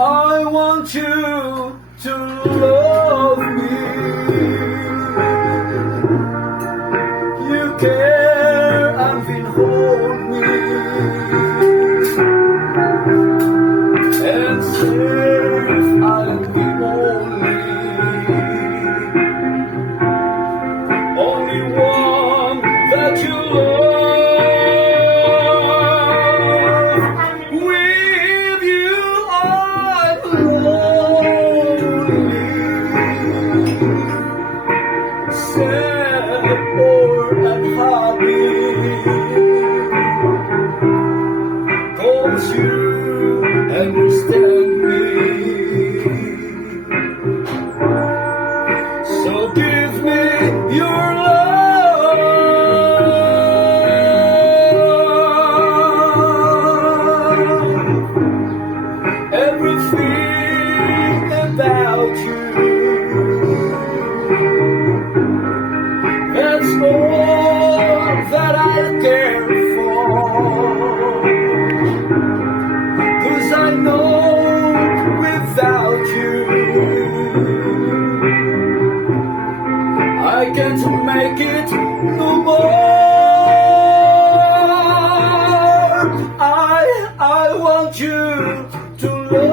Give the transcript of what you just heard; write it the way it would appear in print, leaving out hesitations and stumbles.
I want you to love me. You care and will hold me and say I'll be only one that you love. With you I'm lonely, sad or unhappy, 'cause you understand me. So give me your everything about you, that's all that I care for. 'Cause I know without you I can't make it no more. I want you to love